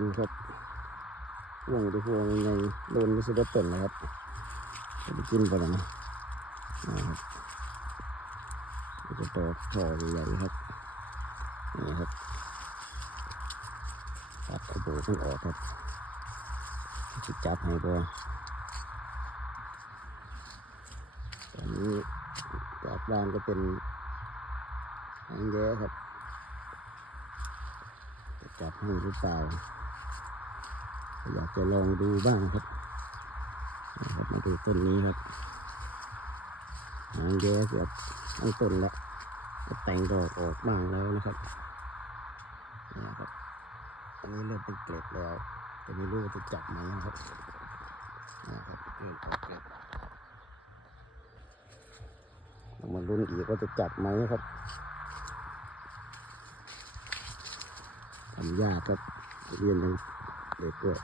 ดูครับห่วงดูห่วงยังไงโดนก็สุดต้นเลยครับจะไปกินไปแล้วนะนะครับจะต่อท่อใหญ่ๆครับนี่ครับตัดกระโบกมันออกครับจะจับให้ด้วยตอนนี้จากบ้านก็เป็นหางแย้ครับจะจับให้หรือเปล่าอยากจะลองดูบ้างครับมาดูต้นนี้ครับหางแย้เกือบทั้งต้นแล้วแต่งดอกออกบ้างแล้วนะครับนี่ครับอันนี้เริ่มเป็นเกล็ดแล้วแต่ไม่รู้ว่าจะจับไหมนะครับนะครับเริ่มออกเกล็ดเรามาลุ้นอีกว่าจะจับไหมครับทำยากครับเรียนยังเด็กด้วย